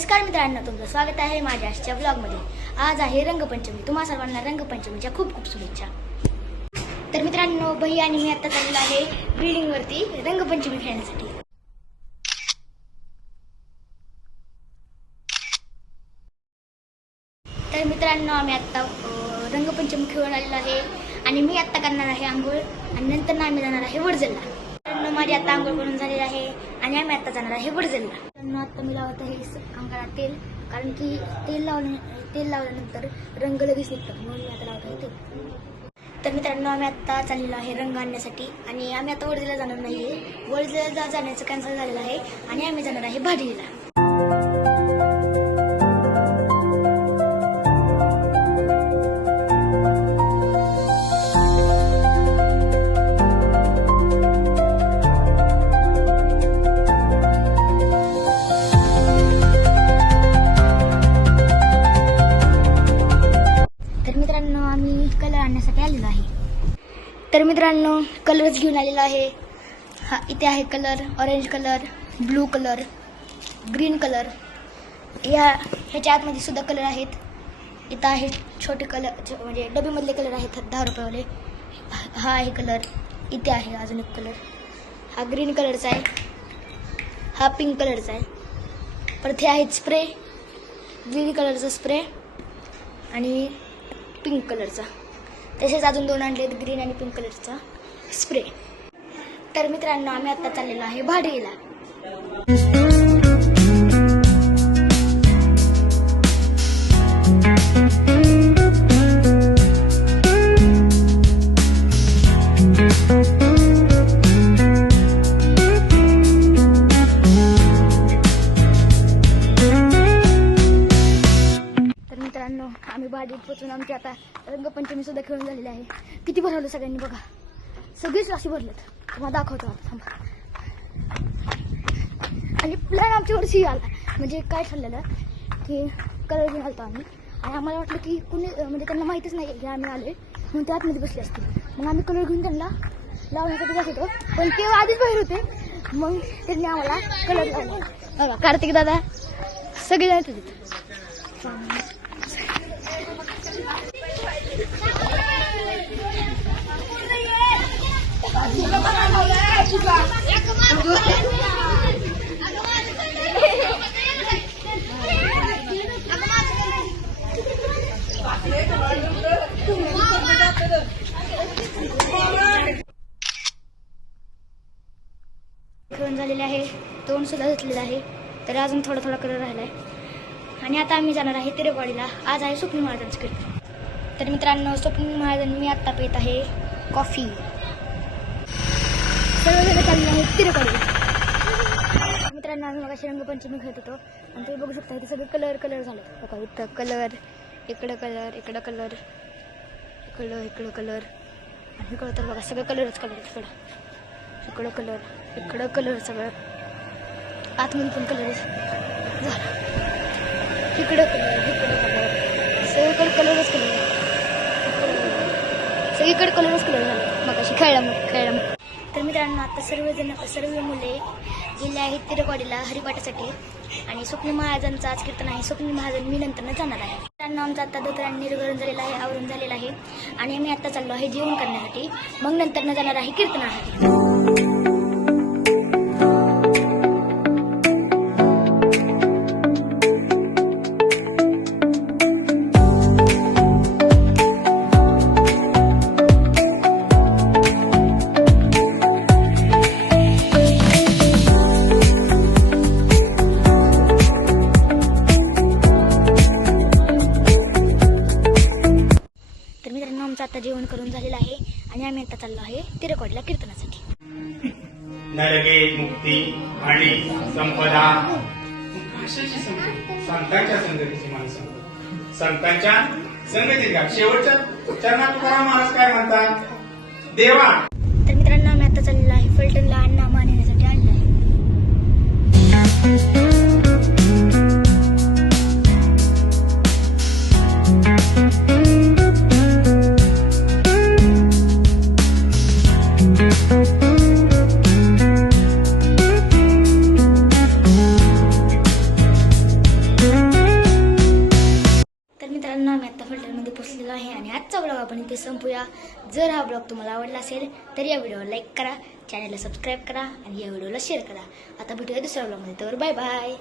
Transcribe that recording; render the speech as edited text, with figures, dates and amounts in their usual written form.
नमस्कार मित्रांनो, तुमचं स्वागत आहे माझ्या आजच्या ब्लॉगमध्ये। आज आहे रंगपंचमी। तुम्हा सर्वांना रंगपंचमीच्या खूप खूप शुभेच्छा। तर मित्रांनो, भैया आणि मी आता चाललेलो आहे बिल्डिंगवरती रंगपंचमी खेळण्यासाठी। तर मित्रांनो, आम्ही आता रंगपंचमी खेळून आलेलो आहे आणि मी आता करणार आहे आंघोळ आणि नंतर आम्ही जाणार आहे वडजलला। मित्रांनो, माझी आता आंघोळ करून झालेली आहे आणि आम्ही आता जाणार आहे वडजलला। मित्रांनो, आता मी लावत आहे अंगाला तेल, कारण की तेल लावल्यानंतर रंग लगेच निघतात, म्हणून मी आता लावत आहे तेल। तर मित्रांनो, आम्ही आता चाललेलो आहे रंग आणण्यासाठी आणि आम्ही आता वडजलला जाणार नाहीये। वडजलला जाण्याचं कॅन्सल झालेलं आहे आणि आम्ही जाणार आहे भाडीला। आम्ही कलर आणण्यासाठी आलेलो आहे। तर मित्रांनो, कलर्स घेऊन आलेला आहे। हा इथे आहे colour, orange colour, blue colour, green colour. ह्याच्या आतमध्ये सुद्धा कलर आहेत। इथं आहे छोटे कलर, म्हणजे डबीमधले कलर आहेत 10 रुपयावाले। हा आहे कलर, इथे आहे अजून एक कलर। हा ग्रीन कलरचा आहे, हा पिंक कलरचा आहे। परत हे आहेत स्प्रे, ग्रीन कलरचा स्प्रे आणि पिंक कलरचा। तसेच अजून 2 आणले, ग्रीन आणि पिंक कलरचा स्प्रे। तर मित्रांनो, आम्ही आता चाललेलो आहे भाडीला। आम्ही भाडीत पोचून आमची आता रंगपंचमी सुद्धा खेळून झालेली आहे। किती भरवलं सगळ्यांनी बघा, सगळीच राशी भरलेत। तुम्हाला दाखवतो आता, थांबा। आणि प्लॅन आमच्या वर्षी आला, म्हणजे काय ठरलेलं की कलर घेऊन आलतो आम्ही आणि आम्हाला वाटलं की कुणी, म्हणजे त्यांना माहितीच नाही की आम्ही आलोय, म्हणून ते आतमध्ये बसले असतील। मग आम्ही कलर घेऊन त्यांना लावण्यासाठी जात होतो, पण ते आधीच बाहेर होते। मग त्यांनी आम्हाला कलर लावला बघा, कार्तिक दादा सगळे जायचं तिथे। खेळून झालेले आहे, तोंड सुद्धा धुतलेलं आहे, तर अजून थोडा थोडा कलर राहिलाय। आणि आता आम्ही जाणार आहे तिरेवाडीला। आज आहे स्वप्नील महाराजांचं कीर्तन। तर मित्रांनो, स्वप्नील महाराज मी आत्ता पित आहे कॉफी। सर्वजण चालले आहे तिरेवाडीला। मित्रांनो, आम्ही मग रंगपंचमी खेळत होतो आणि तुम्ही बघू शकता इथे सगळे कलर झाले बघा। इथं कलर, इकडं कलर, इकडं कलर, इकडं कलर आणि इकडं तर बघा सगळं कलरच कलर। इकडं कलर, इकडं कलर, सगळं आतमध्ये पण कलर झाला। इकडं कलर, सगळीकडे कलरच कलर, सगळीकडे कलरच कलर झाला। मग अशी खेळला। तर मित्रांनो, आता सर्व मुले गेले आहेत तिरेवाडीला हरिपाठासाठी आणि स्वप्नील महाराजांचं आज कीर्तन आहे। स्वप्नील महाराज मी नंतर जाणार आहे। मित्रांनो, आमचा आता धोत्रांनी निर्गरण झालेला आहे, आवरून झालेला आहे आणि आम्ही आता चाललो आहे जेवण करण्यासाठी, मग नंतर जाणार आहे कीर्तनासाठी। आमचं आता जेवण करून झालेलं आहे आणि आम्ही आता चाललो आहे तिरेवाडीला कीर्तनासाठी। नरके मुक्ती आणि संपदा, संतांच्या संगतीची माणसं, संतांच्या संगतीत घ्या। शेवटच्या चरणात तुकाराम महाराज काय म्हणतात, देवा। तर मित्रांनो, आम्ही आता चाललेलो आहे फलटणला अण्णा मानण्यासाठी आणलं आहे। आम्ही आता फलटणमध्ये पोहोचलेलो आहे आणि आजचा ब्लॉग आपण इथे संपूया. जर हा ब्लॉग तुम्हाला आवडला असेल तर या व्हिडिओला लाईक करा, चॅनलला सबस्क्राईब करा आणि या व्हिडिओला शेअर करा. आता भेटूया दुसऱ्या ब्लॉगमध्ये. तर बाय बाय.